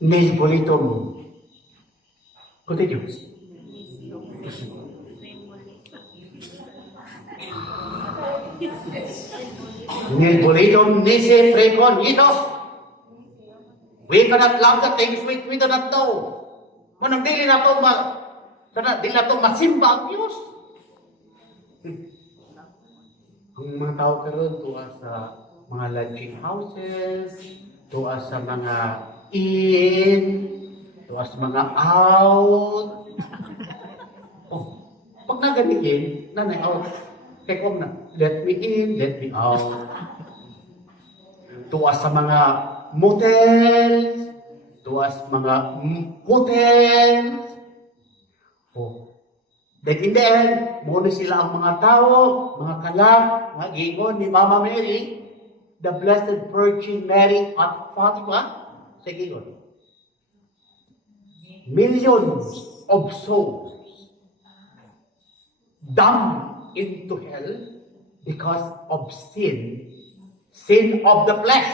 Nel bolitum. Continue. Nel bolitum nisi precon ito. We cannot love the things we do not know. Manang dili na ito dili na ito masimba ang Diyos. Ang mga tao karon tuwa sa mga lodging houses, tuwa sa mga in, tuwa sa mga out. Oh, pag naganiin, nanay out. Kaya kung na, let me in, let me out. Tuwa sa mga motels, tuwa sa mga hotels. Oh. Then in the end, muna sila ang mga tao, mga kalag, mga gingon ni Mama Mary, the Blessed Virgin Mary at Fatima, sa gingon. Millions of souls damned into hell because of sin of the flesh,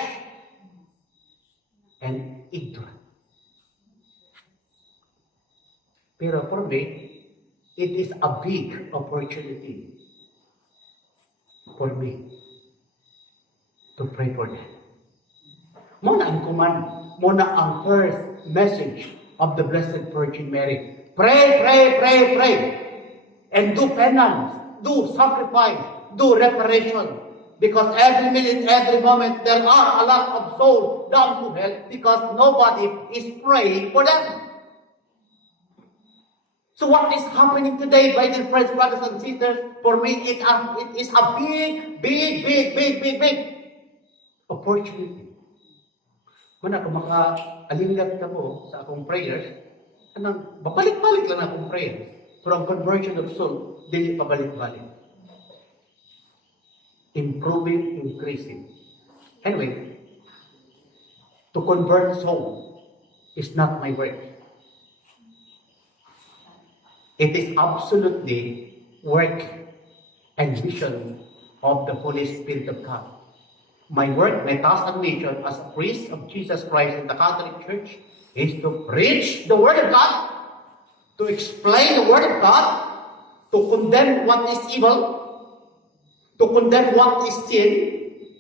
and ignorance. Pero for me, it is a big opportunity for me to pray for them. Muna ang muna ang first message of the Blessed Virgin Mary. Pray, pray, pray, pray. And do penance, do sacrifice, do reparation. Because every minute, every moment, there are a lot of souls down to hell because nobody is praying for them. So what is happening today, my dear friends, brothers and sisters, for me, it is a big opportunity. Muna, kung maka-alinggat ka mo sa akong prayers, babalik-balik lang akong prayers. From conversion of soul, dili pabalik-balik. Improving, increasing. Anyway, to convert soul is not my work. It is absolutely work and mission of the Holy Spirit of God. My work, my task and mission as a priest of Jesus Christ in the Catholic Church is to preach the Word of God, to explain the Word of God, to condemn what is evil, to condemn what is sin,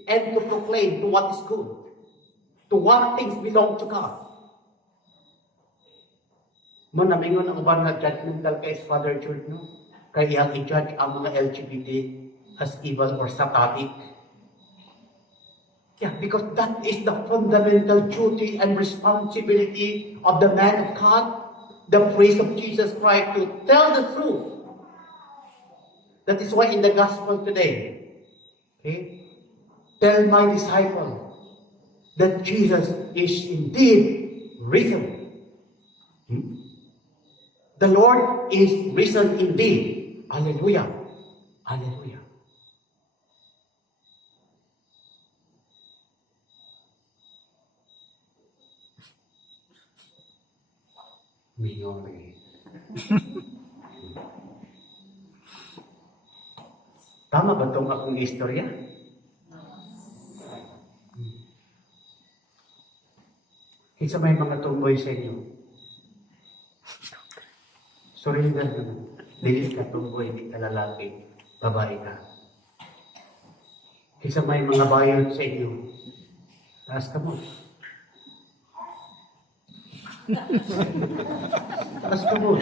and to proclaim to what is good, to what things belong to God. Manamingon ang uban nga judgmental kay Father George, no? Kaya i-judge ang mga LGBT as evil or satanic. Yeah, because that is the fundamental duty and responsibility of the man of God, the priest of Jesus Christ, to tell the truth. That is why in the gospel today, okay, tell my disciple that Jesus is indeed risen. The Lord is risen indeed. Hallelujah. Hallelujah. Minori. Tama ba itong akong istorya? Isa may mga tumboy sa inyo. Surrender naman. Dili ka tumboy, hindi ka lalaki, babae ka. Isa may mga bayan sa inyo. Taas ka mo. Taas ka mo.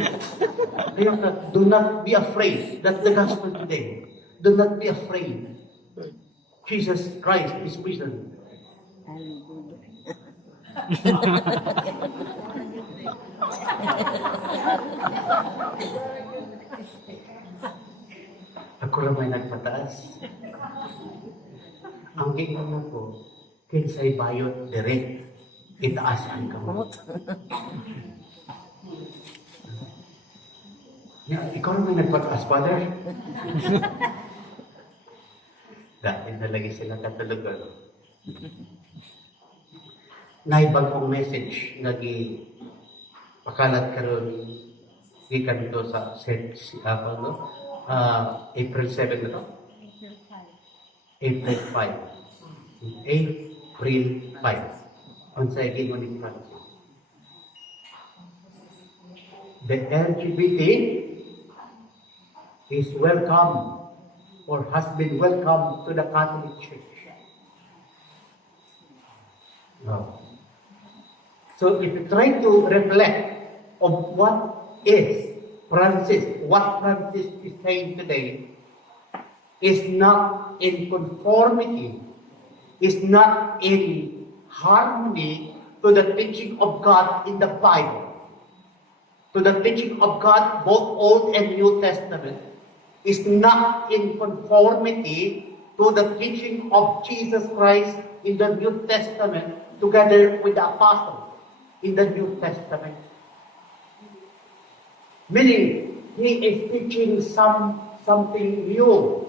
Kaya ka, do not be afraid. That's the gospel today. Do not be afraid. Jesus Christ is risen. Ako lang may nagpataas. Ang gingawa ko, kinsay bayot direct, itaas ang kamot. Ikaw lang may nagpataas, Father. Dahil nalagi sila katulugan. Naibagong message nagi pakalat karon gikan to sa April 7 na to? April 5. April 5. Unsay gingon ni Francis. The LGBT is welcome or has been welcome to the Catholic Church. No. So if you try to reflect on what Francis is saying today, is not in conformity, is not in harmony to the teaching of God in the Bible, to the teaching of God, both Old and New Testament, is not in conformity to the teaching of Jesus Christ in the New Testament, together with the apostles in the New Testament. Meaning, he is teaching something new.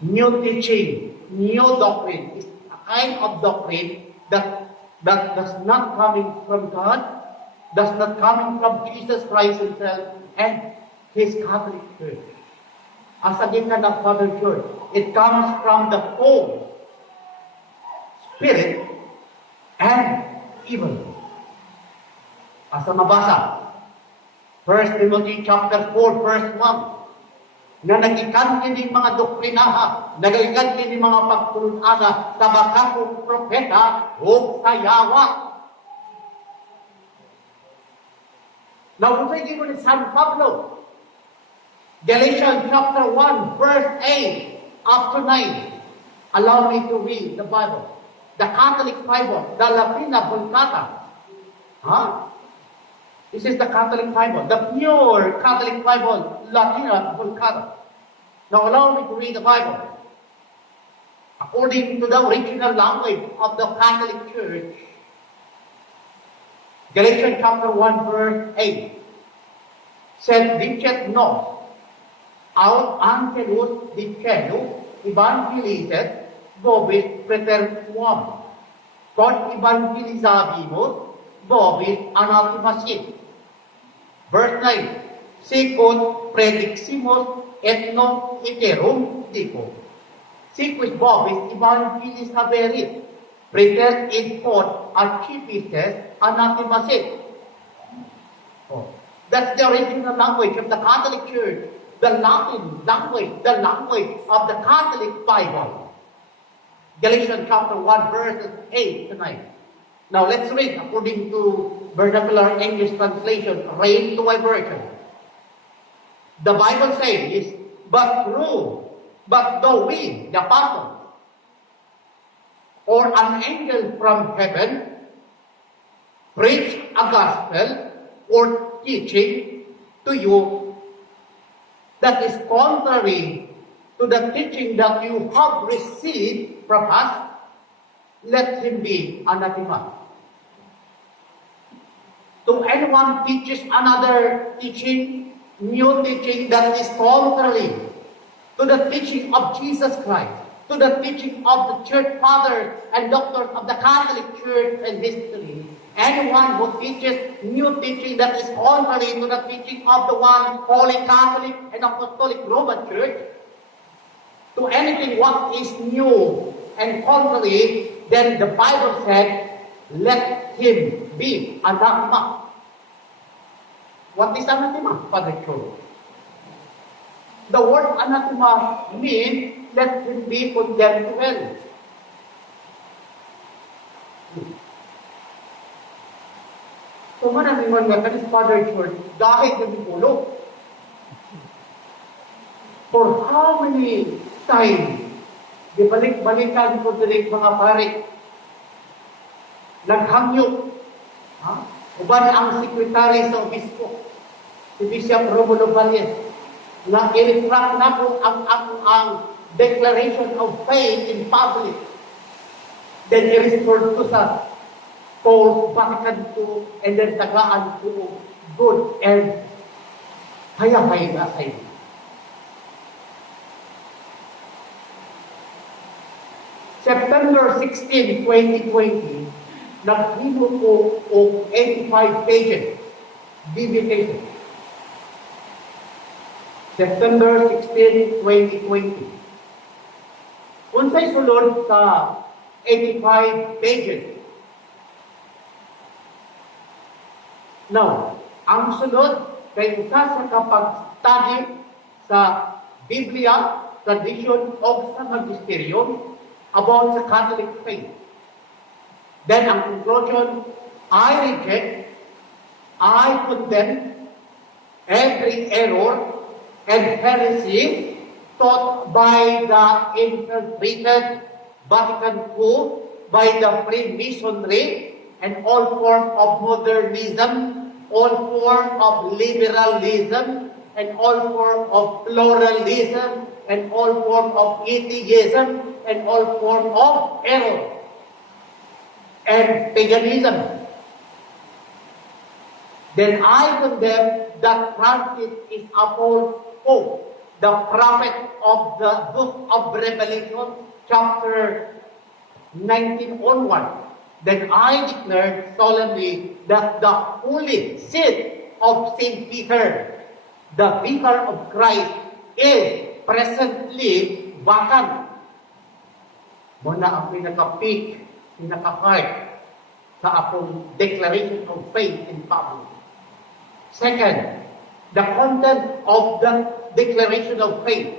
New teaching, new doctrine. It's a kind of doctrine that does not coming from God, does not coming from Jesus Christ himself and his Catholic Church. As a given of Father Church, it comes from the whole spirit and evil. As a mabasa, 1 Timothy chapter 4, verse 1, na nagikan kini mga doktrinaha, nagikan kini mga pagtulunana sa bakakong propeta o sayawa. Now, kung sa ni San Pablo, Galatians chapter 1, verse 8 up to 9. Allow me to read the Bible. The Catholic Bible, the Latina Vulgata. Huh? This is the Catholic Bible, the pure Catholic Bible, Latina Vulgata. Now allow me to read the Bible. According to the original language of the Catholic Church, Galatians chapter 1, verse 8, said, dicet nos, aut angelus dicendo, evangelicet, vobis preterquam, quod evangelizabimus, vobis anathemasit. Verse 9, sicut prediximus et non iterum dico. Siquis vobis evangelis haberit, preter in quod archipices anathemasit. Oh. That's the original language of the Catholic Church, the Latin language, the language of the Catholic Bible. Galatians chapter 1, verses 8 to 9. Now let's read according to vernacular English translation, Reign to Version. The Bible says, but though we, the apostles, or an angel from heaven, preach a gospel or teaching to you that is contrary to the teaching that you have received from us, let him be anathema. To anyone teaches another teaching, new teaching that is contrary to the teaching of Jesus Christ, to the teaching of the Church Fathers and Doctors of the Catholic Church and history, anyone who teaches new teaching that is contrary to the teaching of the one Holy Catholic and Apostolic Roman Church, to anything what is new and contrary, then the Bible said, let him be anathema. What is anathema, Father Church? The word anathema means let him be condemned to hell. So manaming nga kanis Father Church, dahil ng ulo. For how many times, di balik-balikan ko direct mga pare, naghangyo, uban ang sekretary sa obispo, si Bishop Romulo Valles, na i-retract na po ang declaration of faith in public. Then i-restored to sa Paul's Vatican II, and then tagaan to good and hayay na sa inyo. September 16, 2020, naghimo ko o 85 pages dedication. September 16, 2020. Unsay sulod sa 85 pages Now, ang sunod, kay usa sa kapag-study sa Biblia, tradition, o sa magisterium about the Catholic faith. Then, ang conclusion, I reject, I condemn every error and heresy taught by the infiltrated Vatican II, by the Freemasonry, and all form of modernism, all form of liberalism, and all form of pluralism, and all form of atheism, and all form of error and paganism. Then I condemn that Francis is a false pope, the prophet of the book of Revelation, chapter 19 onward. Then I declared solemnly that the holy seat of St. Peter, the vicar of Christ, is presently vacant. Muna ang pinaka-peak, pinaka-heart sa akong declaration of faith in public. Second, the content of the declaration of faith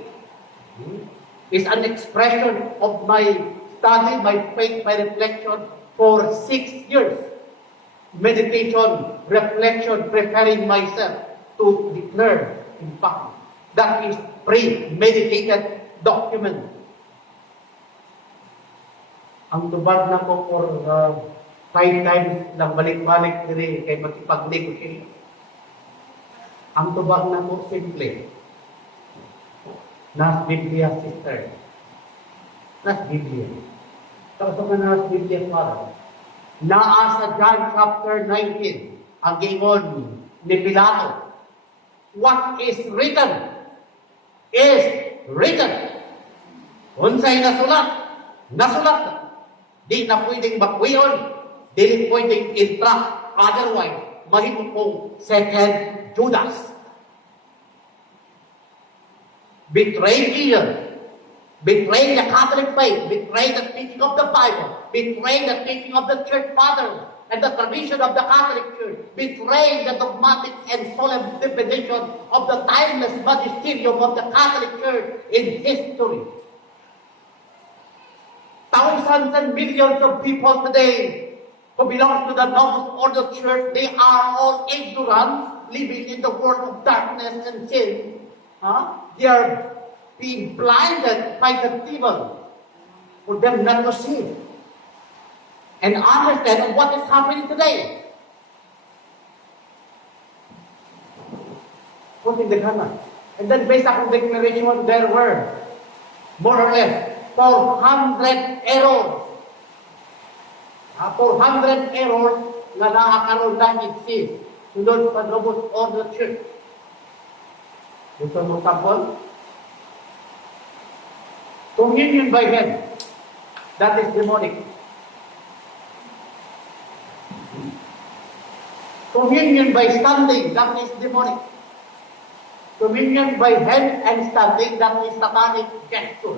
is an expression of my study, my faith, my reflection for 6 years. Meditation, reflection, preparing myself to declare in public. That is premeditated document. Ang tubag na ko for 5 times lang balik-balik diri kay makipag-negotiate. Ang tubag na ko simple. Nas Biblia, sister. Nas Biblia. Tapos ka nas Biblia, father. Naa sa John chapter 19, ang gingon ni Pilato. What is written is written. Unsay nasulat, nasulat. Di na pwedeng bakwiyon, di pwedeng intra. Otherwise, mahimo kong second Judas. Betrayed Jesus. Betrayed the Catholic faith. Betrayed the teaching of the Bible. Betrayed the teaching of the Church Fathers and the tradition of the Catholic Church. Betrayed the dogmatic and solemn definition of the timeless magisterium of the Catholic Church in history. Thousands and millions of people today who belong to the Novus Ordo Church, they are all ignorant, living in the world of darkness and sin. They are being blinded by the devil for them not to see and understand what is happening today. Putting the camera. And then based on declaration, there were more or less 400 errors. 400 errors na nakakaroon lang exist sunod sa Novus Ordo Church. Gusto mo sampol? Communion by hand, that is demonic. Communion by standing, that is demonic. Communion by hand and standing, that is satanic gesture.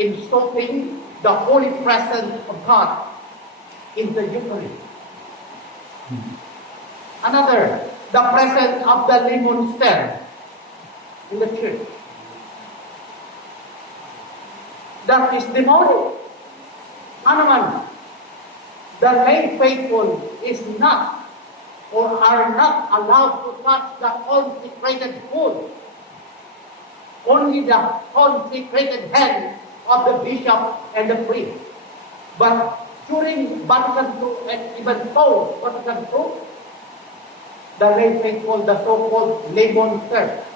Insulting the holy presence of God in the Eucharist. Another, the presence of the lemon stem in the church. That is demonic. Ano man, the lay faithful is not or are not allowed to touch the consecrated food. Only the consecrated hand of the bishop and the priest. But during Vatican II and even post Vatican II, the lay faithful, the so-called layman church,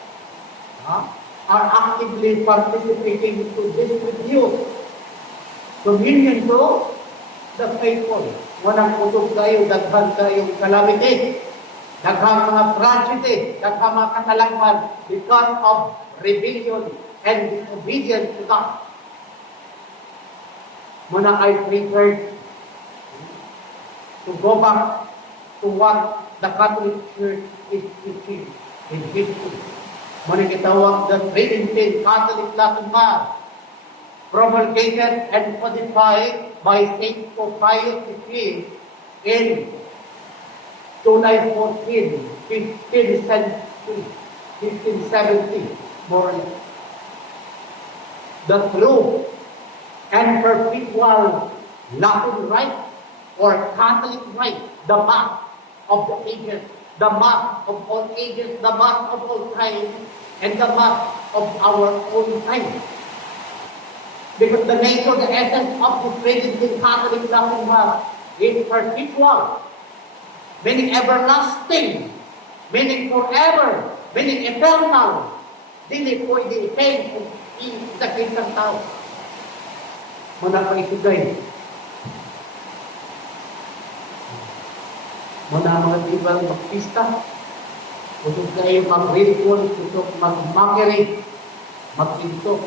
are actively participating to distribute communion to the faithful. Walang utog kayo, daghan kayong calamity, daghang mga tragedy, daghang mga katalangman because of rebellion and disobedience to God. Muna I prepared to go back to what the Catholic Church is teaching in history. Muna kitawag the Tridentine Catholic Latin Mass, promulgated and codified by Saint Pope Pius XV in July 14, 15th century, 1570, more or less. The true and perpetual Latin Rite or Catholic Rite, the Mass of the ages, the Mass of all ages, the Mass of all time, and the Mass of our own time. Because the nature, the essence of the Trinity Catholic Latin Mass is perpetual, meaning everlasting, meaning forever, meaning eternal. Dili pwede i-change kung sakit ng tao. Muna pa isigay. Muna mga ibang magpista. Kung kayo mag-ritual, kung mag-mockery, mag-intok.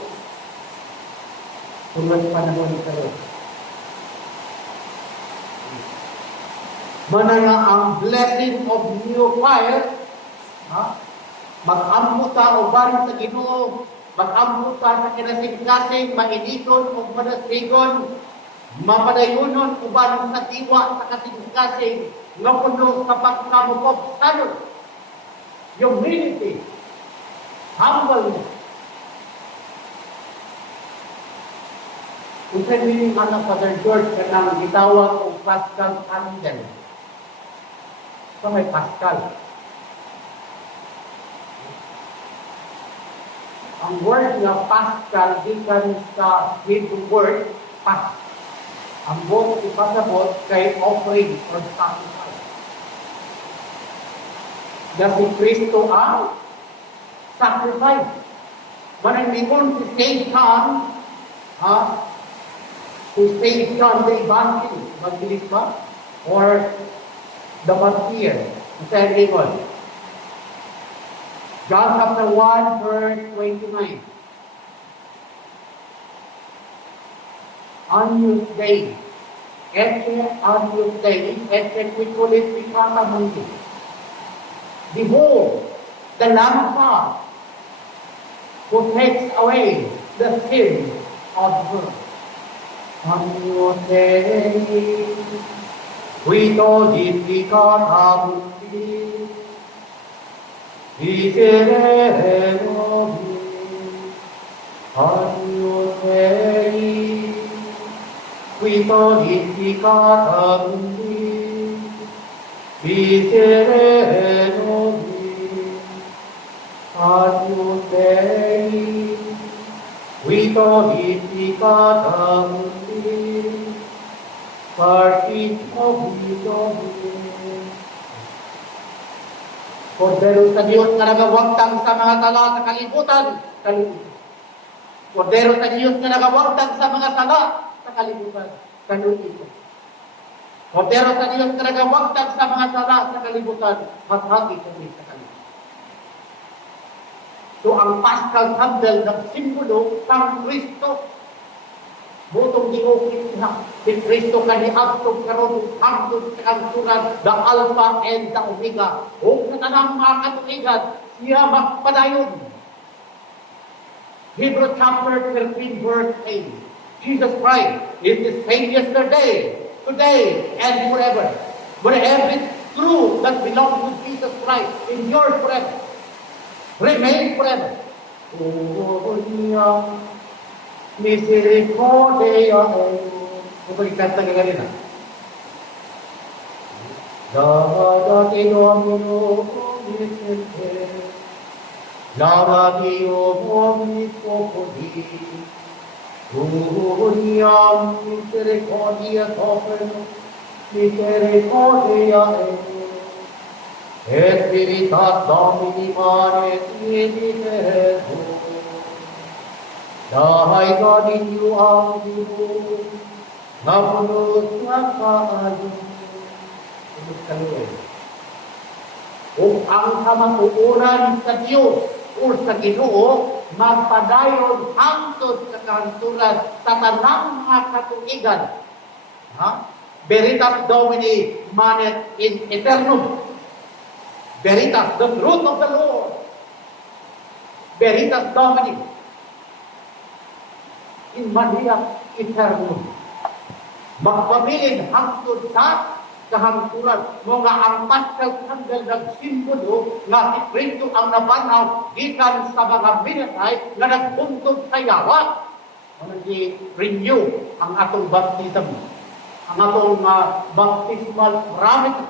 Tulad panahon kayo. Muna nga ang blessing of new fire, mag-amputa o barin sa Ginoo, mag-amputa sa kinasing-kasing, mainiton o manasigon, mapadayunon o barin sa tiwa sa kasing-kasing, nga puno sa pagkamukop salot, humility, humbleness. Kung saan yung anak Father George ka nang gitawag o Pascal Candel. So may Pascal. Ang word na Pascal, gikan sa Hebrew word, pas. Ang bot ipasabot kay offering or sacrifice. Na si Kristo ang sacrifice. Manangingon si St. John, si St. John the Evangelist ba? Or the Martyr, sa Lingon. John chapter 1, verse 29. Agnus Dei, ecce Agnus Dei, ecce quiculit peccata mundi. Behold, the Lamb of God, who takes away the sin of the world. Agnus Dei, quiculit peccata mundi. Miserere nobis, Agnus Dei, qui tollificata mundi. Miserere nobis, Agnus Dei, qui tollificata mundi. Partit nobis Domine. Kordero sa Diyos na nagawagtang sa mga tala sa kalibutan, kaluitan. Kordero sa Diyos na nagawagtang sa mga tala sa kalibutan, kaluitan. Kordero sa Diyos na nagawagtang sa mga tala sa kalibutan, hathagi kami sa kalibutan. So ang Paschal Candle ng simbolo ng Kristo, butong giukit na si Kristo kaniadtog karon hangtod sa kansuran, the Alpha and the Omega. O sa tanang mga katuigan, siya magpadayon. Hebrews chapter 13, verse 8. Jesus Christ is the same yesterday, today, and forever. But every truth that belongs to Jesus Christ endures forever, remains forever. Oh, misericordia, pagkikanta ka kanina. Dati Domino, misericordia, Lava Dio, misericordia, Uniam, misericordia, Topen, misericordia, et veritas Domini mare, misericors. Dahil ka ninyo ang Diyos, napunod na kayo. Punod kayo. Kung ang kamatuuran sa Diyos o sa Ginoo, magpadayon hangtod sa kahanturan sa tanang mga katuigan. Veritas Domini manet in eternum. Veritas, the truth of the Lord. Veritas Domini in Maria eternum. Magpabilin hangtod sa kahangturan. Mga ang paschal candle nagsimbolo nga si Kristo ang nabanaw gikan sa mga minatay nga nagbuntog sa yawa. Renew ang atong baptism, ang atong baptismal promise.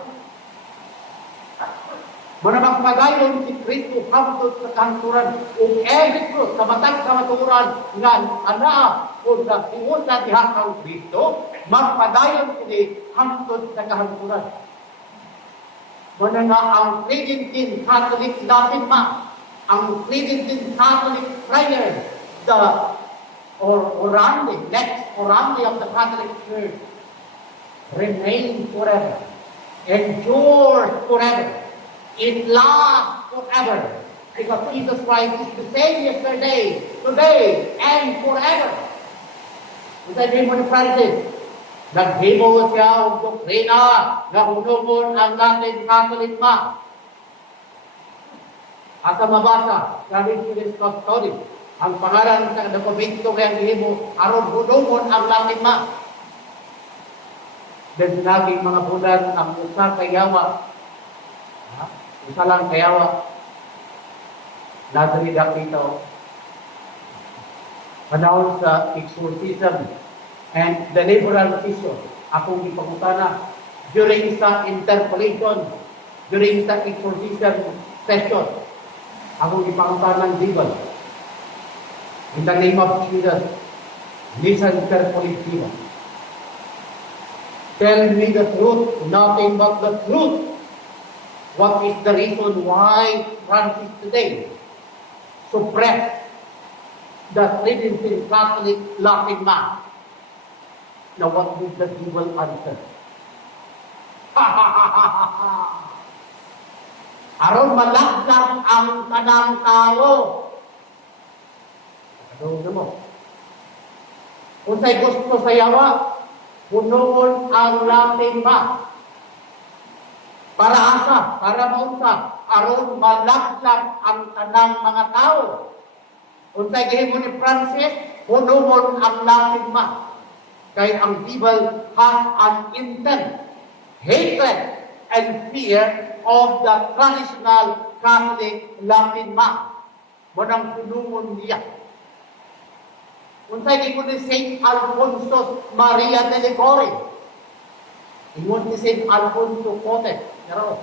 Manamang padayon si Kristo hangtod sa kahangturan ug ehekto sa matag sa maturan nga anaa o sa tiwod na dihakang Kristo, magpadayon kini hangtod sa kahangturan. Muna nga ang Tridentine Catholic Latin Mass, ang Tridentine Catholic prayer, orandi, next orandi of the Catholic Church, remains forever, endures forever. It lasts forever. Because Jesus Christ is the same yesterday, today, and forever. Ito ay mo ni Francis. Naghimo siya ang doktrina na hunumon ang Latin Catholic Mass. At ang mabasa, sabi si Custody, ang pangalan sa dokumento kaya gihimo aron hunumon ang Latin Mass. Dan sinabing mga bulan ang usa kay yawa. Isa lang kayawa, nadrida kita panahon sa exorcism and the liberal session. Akong ipagutana during sa interpolation, during sa exorcism session, akong ipagutana ng Bible. In the name of Jesus, listen carefully, Bible. Tell me the truth, nothing but the truth. What is the reason why Francis today suppressed the Tridentine Catholic Latin Mass? Now what did the devil answer? Aron malaglag ang tanang tao. Ano mo? Kung sa'y gusto sa yawa, punuon ang Latin Mass. Para asa, para maunsa, aron malaglag ang tanang mga tao. Unsay gihimo ni Francis, hunumon ang Latin Mass. Kay ang Bible has an intent, hatred, and fear of the traditional Catholic Latin Mass. Manang hunumon niya. Unsay gihimo ni Saint Alfonso Maria de Ligorio. Ingon ni Saint Alfonso Cote. Pero,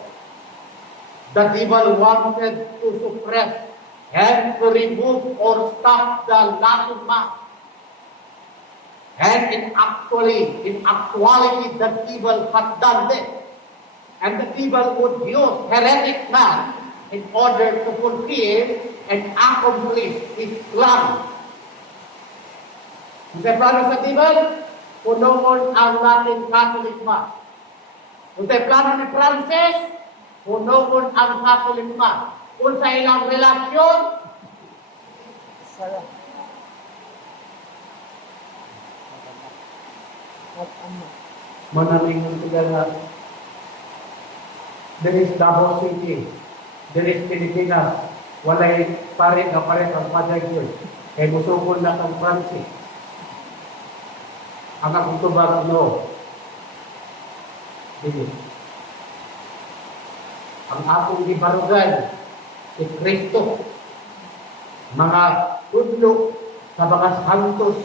the devil wanted to suppress and to remove or stop the Latin Mass. And in actuality, the devil had done this. And the devil would use heretic man in order to fulfill and accomplish his plan. Sa plano sa devil, punuon ang Latin Catholic Mass. Kung tayo plano ni Francis, punuon ang Catholic Mass. Kung sa ilang relasyon, manaming sila there is Davao City, there is Pilipinas, walay parit na parit ang Father George. Kaya musukon na ang Francis. Ang akong tubag, no. Ang akong gibarugan si Kristo, mga tudlo sa mga santos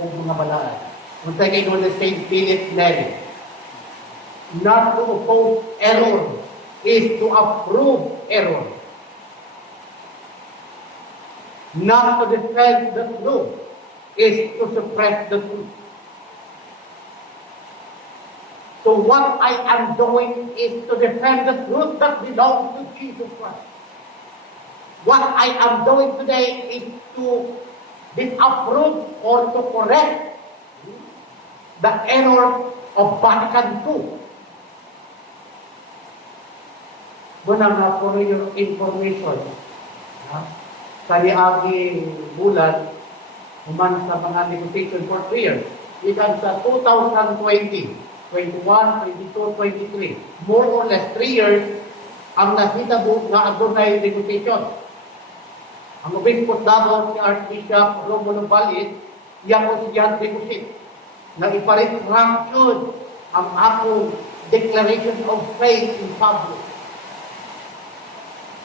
o mga balaan. Untay kay ni St. Philip Neri, not to oppose error is to approve error. Not to defend the truth is to suppress the truth. So what I am doing is to defend the truth that belongs to Jesus Christ. What I am doing today is to disapprove or to correct the error of Vatican II. Muna nga for your information, sa liagi bulan, human sa mga negotiation for 3 years, ikan sa 2020, 21, 22, 23. More or less 3 years ang nahitabo na adunay negotiation. Ang Obispo Davao si Archbishop Romulo Balit, iya ko siya negotiate na ipalit fraction ang akong declaration of faith in public.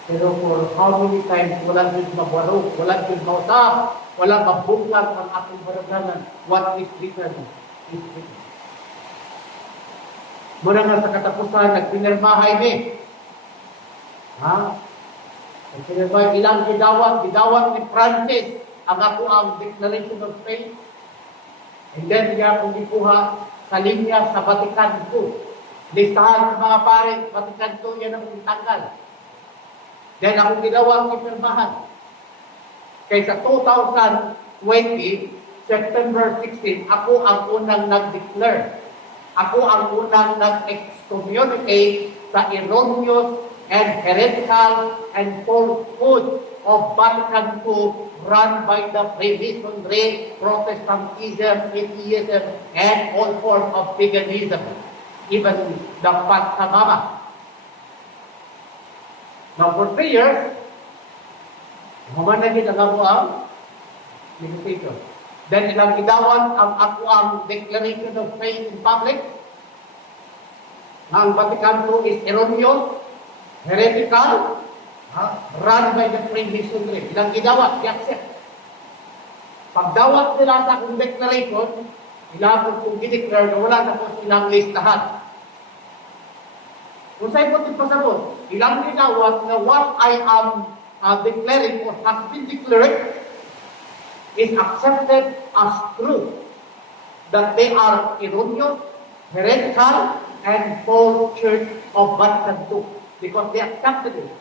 Pero for how many times walang yun mabarog, walang yun mausap, walang mabungkag ang ating baraganan. What is written is written. Muna nga sa katapusan, nagpinirmahay ni. Ha? Nagpinirmahay, ilang bidawat ni Francis, ang ako ang declaration of faith. And then, niya akong ikuha sa linya sa Vatican II. Listahan sa mga pare, Vatican II, yan ang itanggal. Then ako ginawa ang ipirmahan. Kaysa 2020, September 16, ako ang unang nag-declare. Ako ang unang nag-excommunicate sa erroneous and heretical and falsehood of Vatican II run by the Freemasonry, Protestantism, atheism, and all forms of paganism. Even the Patsamama. Now, for 3 years, humanagin ang ako ang meditation. Then, ilang idawan ang ako ang declaration of faith in public. Ang Vatican II is erroneous, heretical, run by the Freemasonry. Ilang idawan, i-accept. Pagdawat nila sa akong declaration, ilang kong i-declare na wala na po silang listahan. Kung sa'yo po din pasabot, ilang ginawat na what I am declaring or has been declared is accepted as true. That they are erroneous, heretical, and false church of Vatican II. Because they accepted it.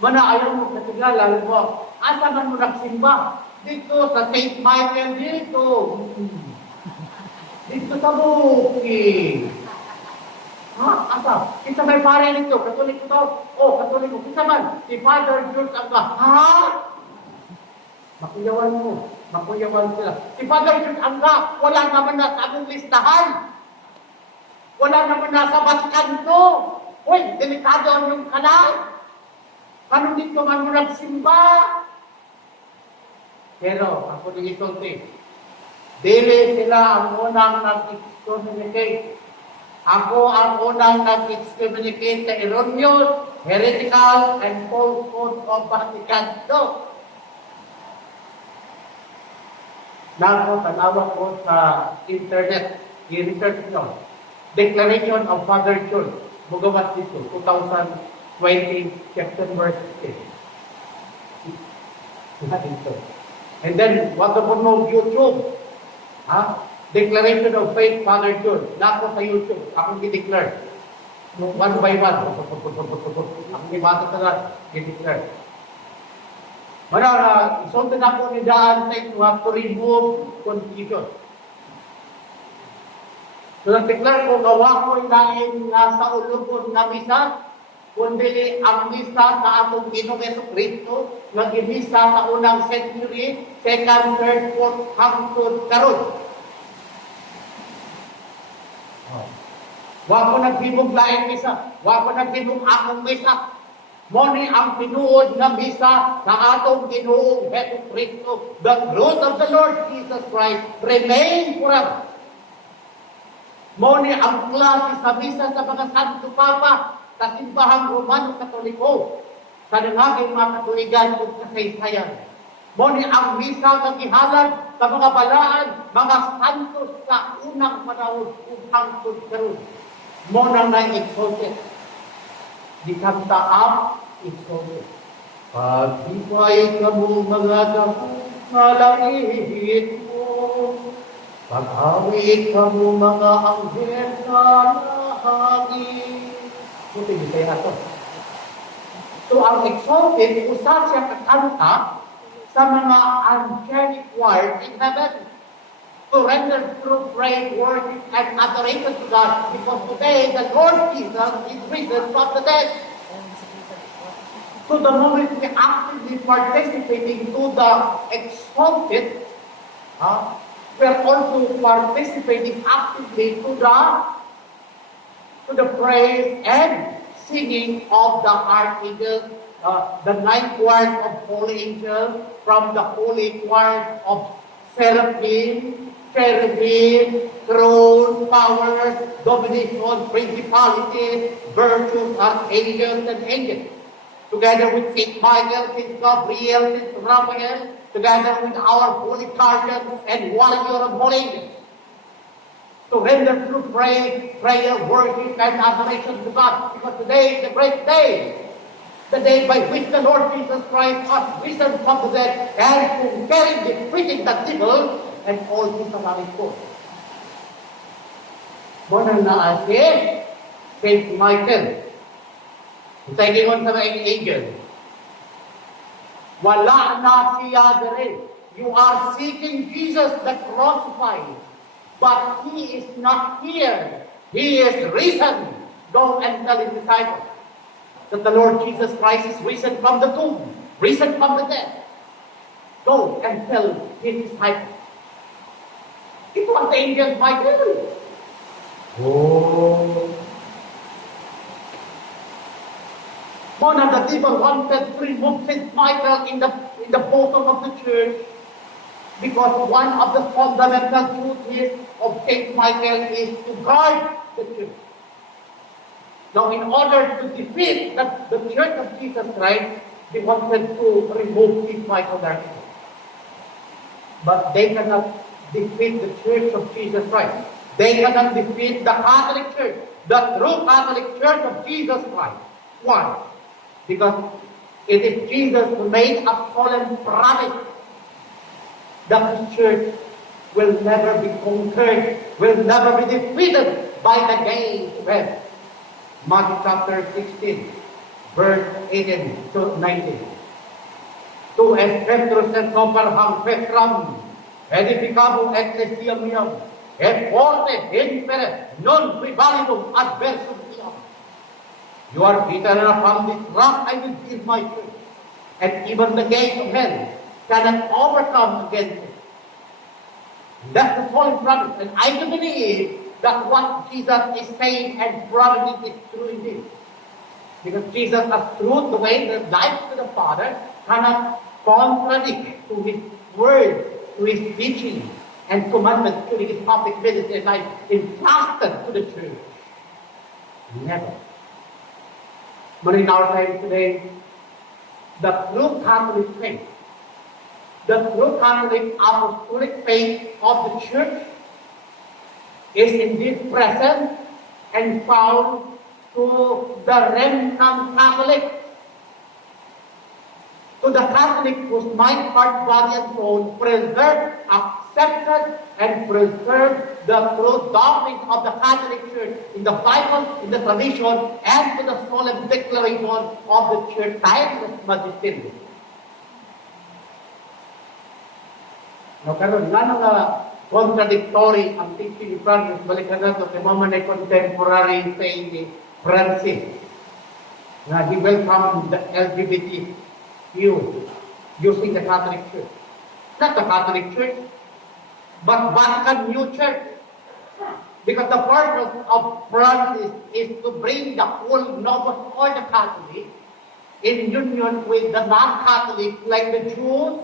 Mana ayaw mo katigala, mo, asa man mo nagsimba? Dito sa St. Michael, dito. Dito sa bukid. Ha? Asa? Kita may pare nito. Katolik ito. Oh, katolik mo. Kita man. Si Father George Angga. Ha? Makuyawan mo. Makuyawan sila. Si Father George Angga, wala naman na sa among listahan. Wala naman na sa Vatican to. Uy, delikado ang yung kanal. Ano dito man mo nagsimba? Pero, ako din isulti. Dili sila ang unang nag-excommunicate. Ako ang unang nag-excommunicate sa erroneous, heretical, and falsehood of Vatican II. Nako, tanawa ko sa internet, i-research nyo. Declaration of Father George, Bugawas dito, 2020, September 16. And then, what about no YouTube? Declaration of Faith, Father George. Nako sa YouTube. Akong i-declare. One by one. Akong ibata talaga. I-declare. Mara, isunod na ako ni Daan say to have to remove confusion. So, nag-declare ko, gawa ko inain na sa ulubon na misa, kundi ang misa sa atong Ginong Jesucristo, nag-misa sa unang century, second, third, fourth, hangtod, karon. Wa ko naghimog laing misa, wa ko naghimog akong misa. Moni ang tinuod na misa sa atong Ginoong Jesucristo. The truth of the Lord Jesus Christ remain forever. Moni ang klase sa misa sa mga Santo Papa sa simbahang Romano Katoliko, sa nangaging mga katuligan o kasaysayan. Moni ang misa ng ihalad sa mga balaan, mga santos sa unang panahon upang karon. Mona na exalted. Di kanta up, exalted. Pag-ibay ka mo mga dahong malangit mo, pag-awit ka mo mga anghel sa lahangin. Ito yung kaya ito. So, ang exalted, usa siya kakanta sa mga angelic choirs in heaven to render true praise, worship, and adoration to God, because today the Lord Jesus is risen from the dead. So, the moment we actively participating to the exalted, we are also participating actively to the praise and singing of the archangels, the ninth choir of holy angels, from the holy choir of seraphim, cherubim, throne, powers, domination, principalities, virtues, archangels, and angels. Together with Saint Michael, Saint Gabriel, Saint Raphael, together with our holy guardian and warrior of holy angels. To render through prayer, worship, and adoration to God. Because today is a great day. The day by which the Lord Jesus Christ has risen from the dead and conquering, defeating the devil and all his satanic forces. Muna na si Saint Michael. Sa ingon sa mga angel, wala na siya dere. You are seeking Jesus the crucified, but He is not here. He is risen. Go and tell His disciples that the Lord Jesus Christ is risen from the tomb, risen from the dead. Go and tell His disciples. It was the angel Michael. Oh. One of the people wanted to remove Saint Michael in the bottom of the church because one of the fundamental duties of Saint Michael is to guard the church. Now, in order to defeat the Church of Jesus Christ, they wanted to remove Saint Michael there. But they cannot defeat the Church of Jesus Christ. They cannot defeat the Catholic Church, the true Catholic Church of Jesus Christ. Why? Because it is Jesus who made a solemn promise that the church will never be conquered, will never be defeated by the gates of heaven. Matthew chapter 16, verse 18 to 19. Tu es Petrus et soperham Petram, edificabo ecclesiam meam, et forte impere non prevalidum adversum iam. You are Peter, and upon this rock I will build my church, and even the gates of hell cannot overcome against it. That's the solemn promise, and I do believe that what Jesus is saying and promising is true indeed. Because Jesus, as truth, the way, the life to the Father, cannot contradict to His word, to His teaching, and commandments during His public ministry and life entrusted to the church. Never. But in our time today, the true Catholic faith, the true Catholic apostolic faith of the church is indeed present and found to the remnant Catholic, to the Catholic whose mind, heart, body, and soul preserved, accepted, and preserved the true doctrine of the Catholic Church in the Bible, in the tradition, and to the solemn declaration of the Church timeless magisterium. Now, karon nga nga contradictory ang teaching ni Francis, balikan na ito kay Mama na contemporary Saint Francis, na he welcomed the LGBTQ using the Catholic Church. Not the Catholic Church, but Vatican New Church. Because the purpose of Francis is to bring the whole Novus Ordo Catholic in union with the non-Catholic, like the Jews,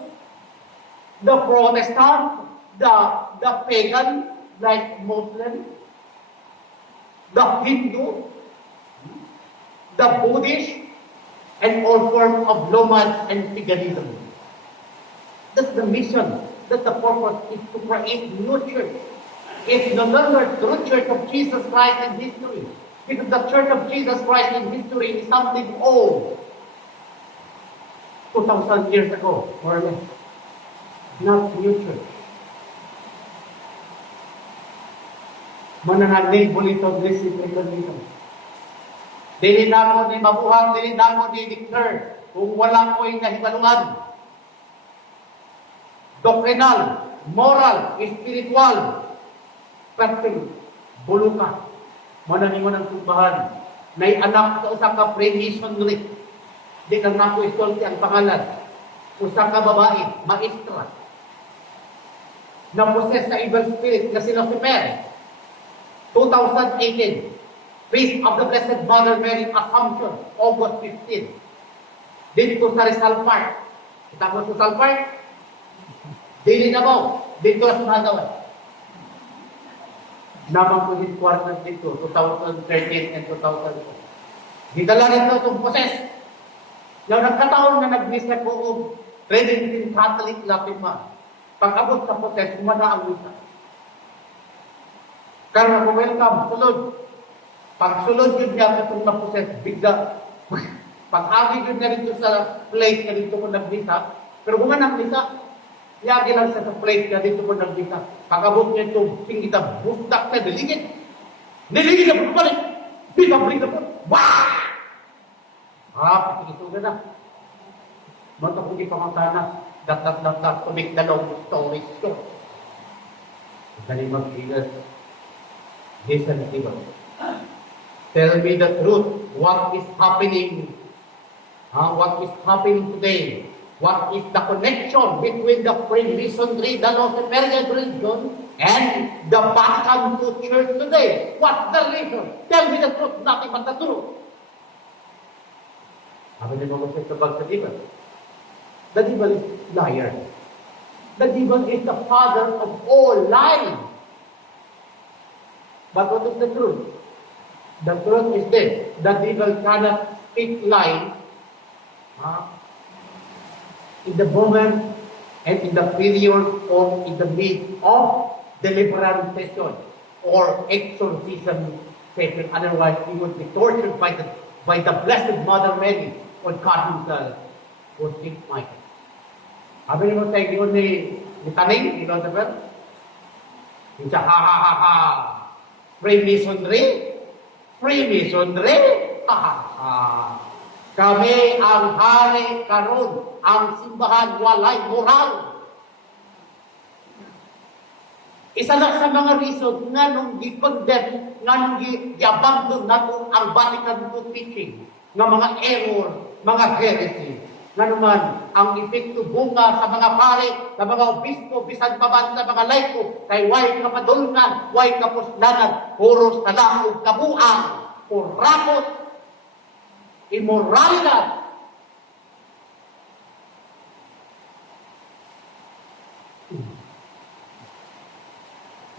the Protestants, the pagan, like Muslims, the Hindu, the Buddhist, and all forms of nomads and paganism. That's the mission. That's the purpose, is to create new church. It's no longer true Church of Jesus Christ in history. Because the Church of Jesus Christ in history is something old. 2,000 years ago, more or less. Not new church. Mananaglig bulito, discipline dito. Dili na mo ni mabuhang, dili na mo ni declare kung wala ko'y nahibaluan. Doctrinal, moral, spiritual, perfect, buluka. Manani mo ng tumbahan. Nay anak sa usa ka pre-missionary. Di kang naku isulti ang pangalan. Usa ka babae, maestra. Na-possess sa evil spirit na si Lucifer. 2018, Feast of the Blessed Mother Mary Assumption, August 15. Dito sa Rizal Park. Kita mo sa Rizal Park? Dili na mo. Dito sa Nagawa. Namang po din quarter dito, 2013 and 2004. Didala nito itong poses. Yung nagkataon na nag-misa ko o Trinity Catholic Latima. Pag-abot sa poses, kumana ang misa. Karena ko welcome, sulod. Pag sulod yun niya itong na-poses, bigla. Pag-agi yun niya dito sa place na dito ko nag-misa. Pero kung nga nag-misa, yagi lang sa place na dito ko nag-misa. Pag-abot niya itong singita, bustak na niligid. Niligid na po balik. Bigla na po. Wah! Ito na. Mata kong ipamangkana. Dat, to make the long story short. Dali mag-ilas. Listen, diba? Tell me the truth. What is happening? What is happening today? What is the connection between the Freemasonry, the Luciferian religion, and the Vatican II Church today? What's the reason? Tell me the truth, nothing but the truth. Sabi ni Mama sa Bagsadibal, the devil is liar. The devil is the father of all lies. But what is the truth? The truth is this: the devil cannot speak lies in the moment and in the period or in the midst of deliverance session or exorcism session. Otherwise, he would be tortured by the Blessed Mother Mary or God Himself or Saint Michael. Sabi mo sa inyo ni Taning, Elizabeth, yung siya, ha. Freemasonry? Ha. Kami ang hari karon, ang simbahan walay moral. Isa na sa mga reason nga nung gi-condemn, nga nung gi-abandon nato ang Vatican II teaching, nga mga error, mga heresy. Nga naman, ang epekto bunga sa mga pare, sa mga obispo, bisan pa man sa mga laiko, kay way kapadulnan, way kapuslanan, puro sa laog kabuang, o rakot, immoralidad.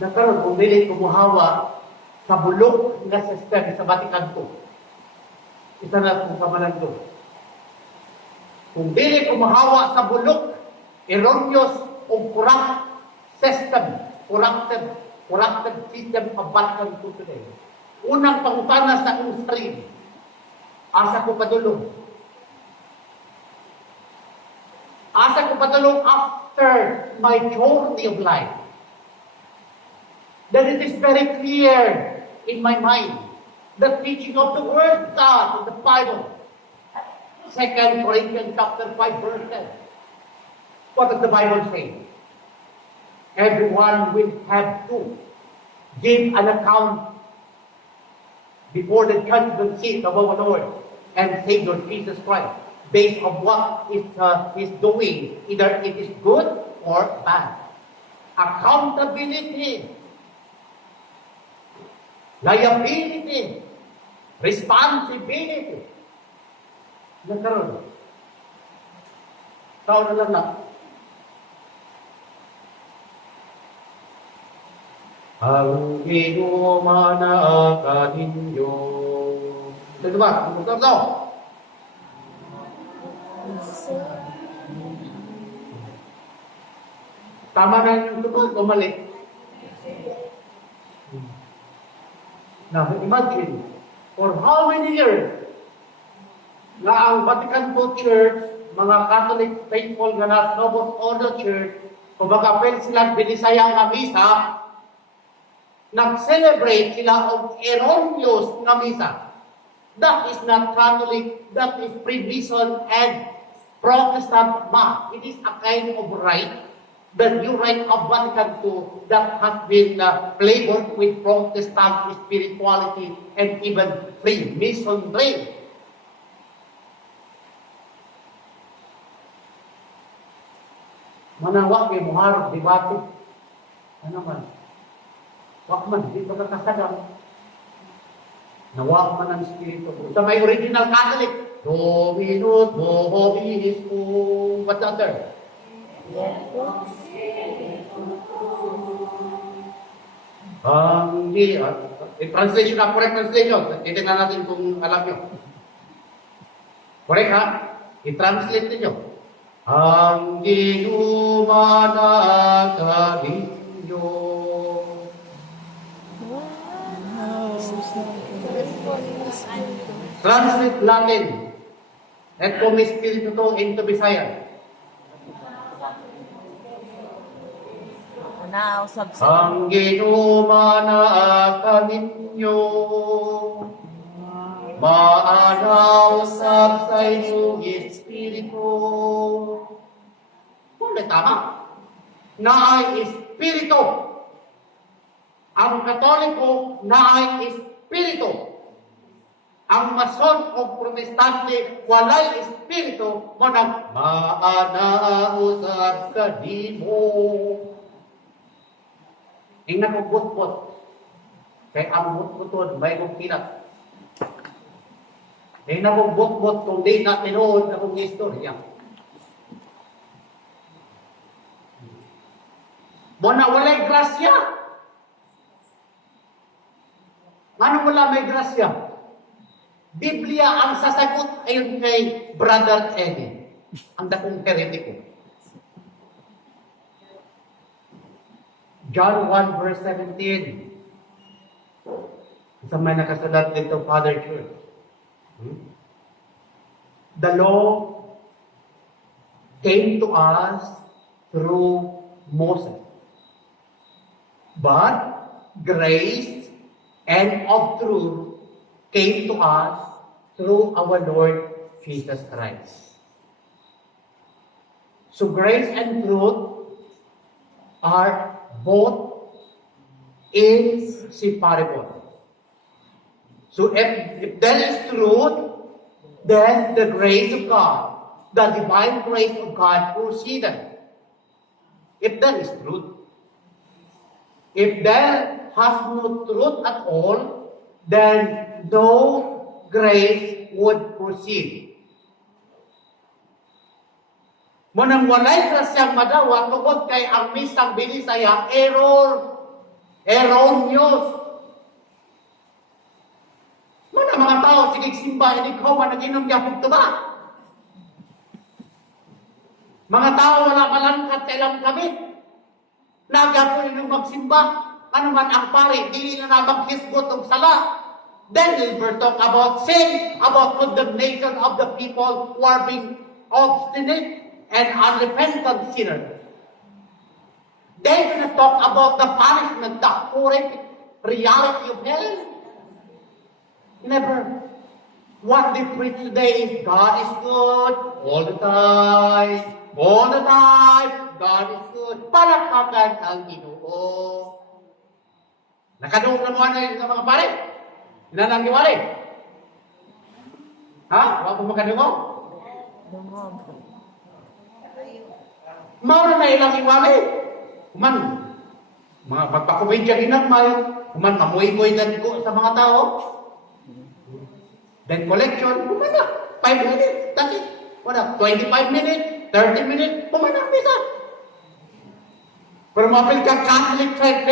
Nakaroon, kung dili kumuhawa sa bulok na system sa Vatican II. Isa na kung kamalan doon. Kung dili kumahawa sa bulok, erroneous o corrupt system, corrupted system of Vatican II today. Unang pangutana sa iyong sarili, asa ko padulong. Asa ko padulong after my journey of life. Then it is very clear in my mind, the teaching of the Word of God in the Bible. 2 Corinthians chapter 5, verse 10. What does the Bible say? Everyone will have to give an account before the judgment seat of our Lord and Savior Jesus Christ, based on what is doing, either it is good or bad. Accountability, liability, responsibility. Nagkaroon. Tao na lang na. Ang inumanaka ninyo. Ito ba? Ito ba? Tama na yung tubag o mali? Now, imagine, for how many years nga ang Vatican II Church, mga Catholic faithful nga na Novus Ordo Church, kung makapil silang binisaya nga misa, nag-celebrate sila of erroneous nga misa. That is not Catholic, that is Freemason and Protestant Mass. It is a kind of rite, the new rite of Vatican II that has been flavored with Protestant spirituality and even Freemasonry. Manawak kay muharap, debate. Ano man? Wak man, di pa kakasagang. Nawak man ang Espiritu. Sa may original Catholic, Dominus Vobiscum. What's the other? Hindi, translation na, correct translation. Titignan natin kung alam nyo. Correct ha? I-translate ninyo. Ang ginumana ninyo. Translate natin. At kung may spirito to into Bisaya. Now, subscribe. Ang ginumana ninyo. Maanaw sa inyong espiritu. Kung tama, na ay espiritu. Ang Katoliko na ay espiritu. Ang Mason o Protestante walay espiritu mo nang maanaw sa kanimo. Ingnan mo butbot. Kaya ang butbot may kong kinat. Hindi na kong bot-bot kung di na tinood na kong istorya. Muna wala'y grasya. Ano wala may grasya? Biblia ang sasagot ayon kay Brother Eddie. Ang dakong heretiko. John 1 verse 17. Sa may nakasulat dito, Father Church. The law came to us through Moses, but grace and of truth came to us through our Lord Jesus Christ. So grace and truth are both inseparable. So if there is truth, then the grace of God, the divine grace of God proceeded. If there is truth. If there has no truth at all, then no grace would proceed. Munang walay grasyang madawa tungod kay ang misang binisaya erroneous. Mga mga tao, sige simba, hindi ko man nag-inom yapog tuba. Mga tao, wala malangkat sa ilang gamit. Nagyapon inyong magsimba. Ano man ang pare, hindi na maghisgot ng sala. Then we'll talk about sin, about condemnation of the people who are being obstinate and unrepentant sinners. They're going to talk about the punishment, the horrific reality of hell. Never. What they preach today is God is good all the time. All the time, God is good. Palakpakan ang Ginoo. Nakadoon na mo na yung mga pare? Inanang iwali? Ha? Wala po makadoon? Mauna na ilang iwali. Kuman, mga pagpakumensya ginagmay. Kuman, mamuy-muy dan ko sa mga tao. Then collection, pumana. 5 minutes, that's it. Wala, 25 minutes, 30 minutes, pumana, bisa. Pero mapil kang Catholic Church,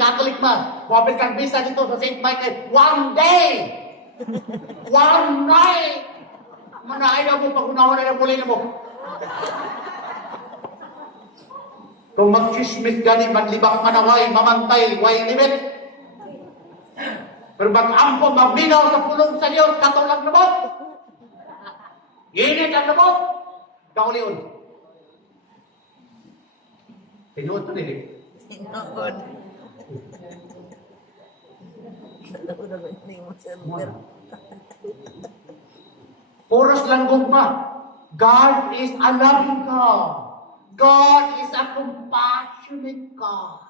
Catholic Mass, mapil kang bisa dito sa St. Michael, one day, one night, manaay na mo, pag-unahon na muli na mo. Kung mag-chismis gani, maglibak manaway, mamantay, way limit. Pero mag-ampo, magbinaw sa pulong sa Diyos, katulang nabot. Init ang nabot. Kaulion. Tinuod to nili. Tinuod. Puros lang gugma. God is a loving God. God is a compassionate God.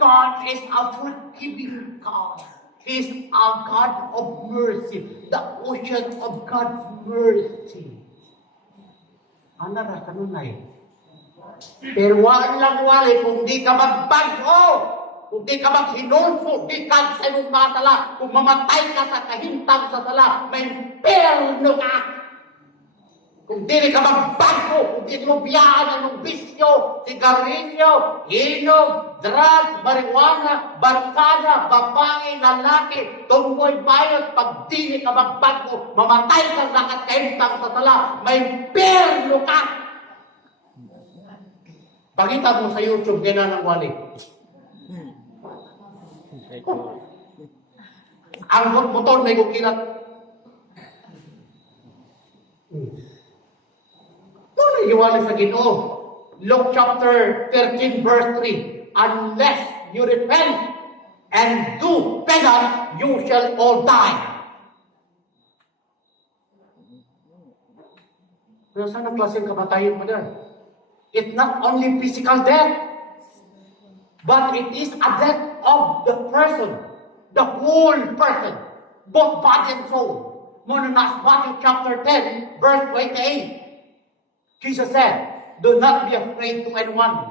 God is a forgiving God. He is a God of mercy, the ocean of God's mercy. Ano ra kanunay? Pero walang wali kung di ka magbago, kung di ka maghinulfo, di ka sa iyong mga sala, kung mamatay ka sa kahintang sa sala, may perno ka. Kung di ka magbago, kung di mo biyaan ng bisyo, sigarilyo, inog, drugs, marijuana, barkada, babae, lalaki, tungkoy bayot, pag di ka magbago, mamatay ka lakat kaintang sa tala, may perno ka. Pakita mo sa YouTube, gina ng wali. Ang motor may kukilat. Ano iwala sa Ginoo? Luke chapter 13 verse 3. Unless you repent and do penance, you shall all die. Pero saan ang klaseng kamatayan mo na? It's not only physical death, but it is a death of the person, the whole person, both body and soul. Muna na Matthew chapter 10, verse 28. Jesus said, do not be afraid to anyone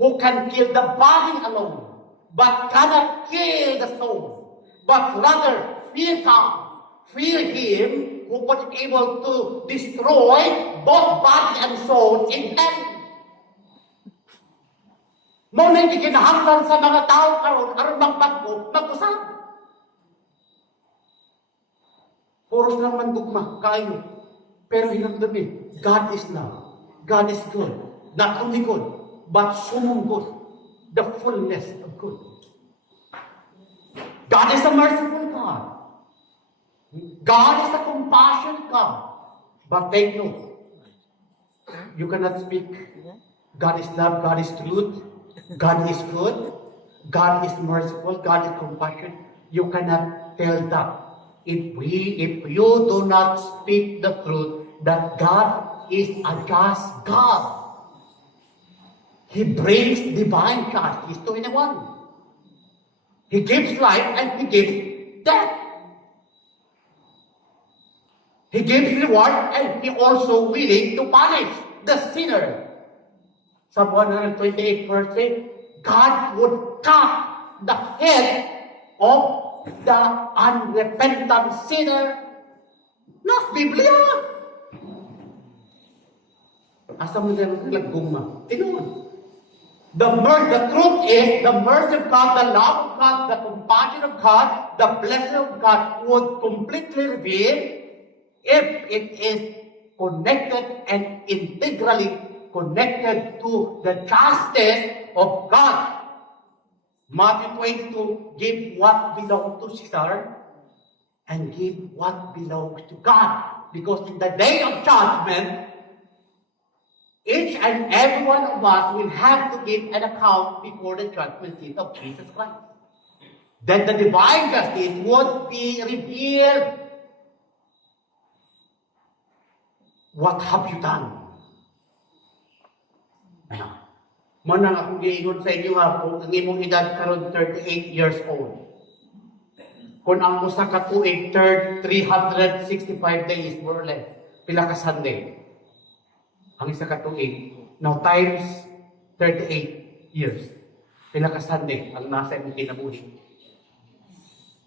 who can kill the body alone, but cannot kill the soul. But rather, fear God. Fear Him who was able to destroy both body and soul in hell. Muna hindi kinahanglan sa mga tao karon aron magbago, mag-usap. Puros lang man gugma, kayo. Pero hinagdabi, God is love. God is good. Not only good, but sumong good. The fullness of good. God is a merciful God. God is a compassionate God. But take note, you cannot speak God is love, God is truth, God is good, God is merciful, God is compassionate. You cannot tell that. If you do not speak the truth that God is a just God, He brings divine justice to anyone. He gives life and He gives death. He gives reward and He also willing to punish the sinner. Psalm 128 verse 8, God would cut the head of the unrepentant sinner. Nas Biblia. Asa mo din naglaguma? Tinuod. The truth is, the mercy of God, the love of God, the compassion of God, the blessing of God would completely reveal if it is connected and integrally connected to the justice of God. Matthew 22, give what belongs to Caesar and give what belongs to God. Because in the day of judgment, each and every one of us will have to give an account before the judgment seat of Jesus Christ. Then the divine justice would be revealed. What have you done? Manang akong giingon sa inyo nga, kung ang imong edad karon 38 years old. Kung ang usa ka tuig 365 days more or less, pila ka Sunday. Ang isa ka tuig, now times 38 years. Pila ka Sunday ang nasa imong kinabuhi.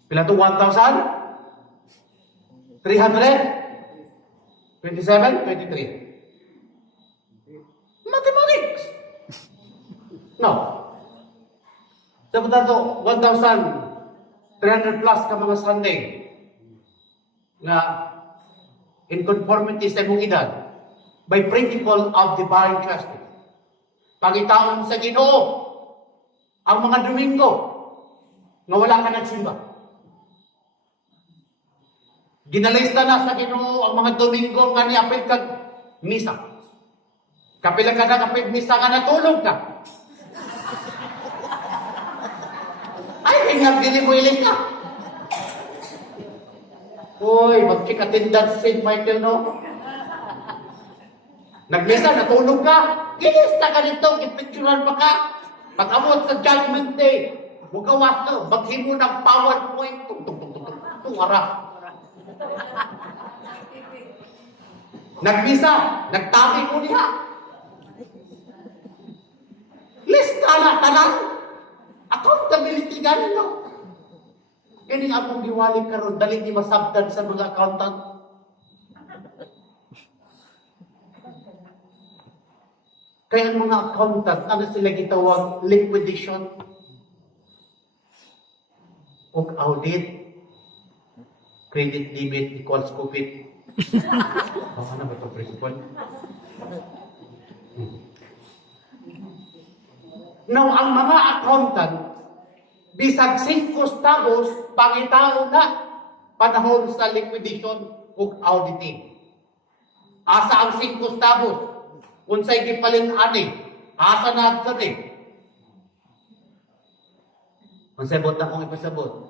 Pila to 1,000? 300? 27? 23? Mathematics! No. Sabi to 1,300 plus ka mga Sunday na in conformity sa imong edad by principle of divine justice. Pangitaon sa Ginoo ang mga Domingo nga wala ka nagsimba. Ginalista na sa Ginoo ang mga Domingo nga niapil kag misa. Kapila ka na kapil misa nga natulog ka. Ay, hinag dili mo ilis ka. Uy, mag-check attendance St. Michael, no? Nagmisa, natulog ka. Kilista ka dito, ipicturan pa ka. Pag-amot sa Judgment Day, huwag ka wasto, maghimo ng PowerPoint. Tung-tung-tung-tung-tung-ara. Nagmisa, nagtabi ko niya. Lista na tanan. Accountability ganin, no? Kini akong giwali karon dali di masabtan sa mga accountant. Kaya ang mga accountant, ano sila gitawag? Liquidation o audit. Credit debit equals COVID. Ano ba ito, principle? Now, ang mga accountant, bisag 5 centavos, pangitao na panahon sa liquidation o auditing. Asa ang 5 centavos? Unsay gipalit ani? Asa na kani? Masabot na kong ipasabot.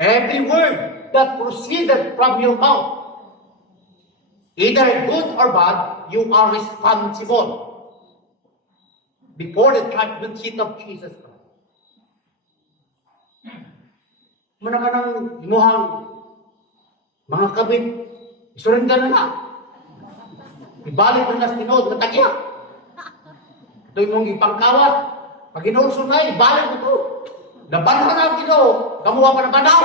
Every word that proceeded from your mouth, either good or bad, you are responsible before the judgment seat of Jesus Christ. Muna ka ng imuhang mga kabit, isurrender na na. Ibalik na nas tinood na tagya. Ito yung mong ipangkawat. Pag inulso na, ibalik mo ito. Nabanhan na ang tinood. Kamuha pa na banaw.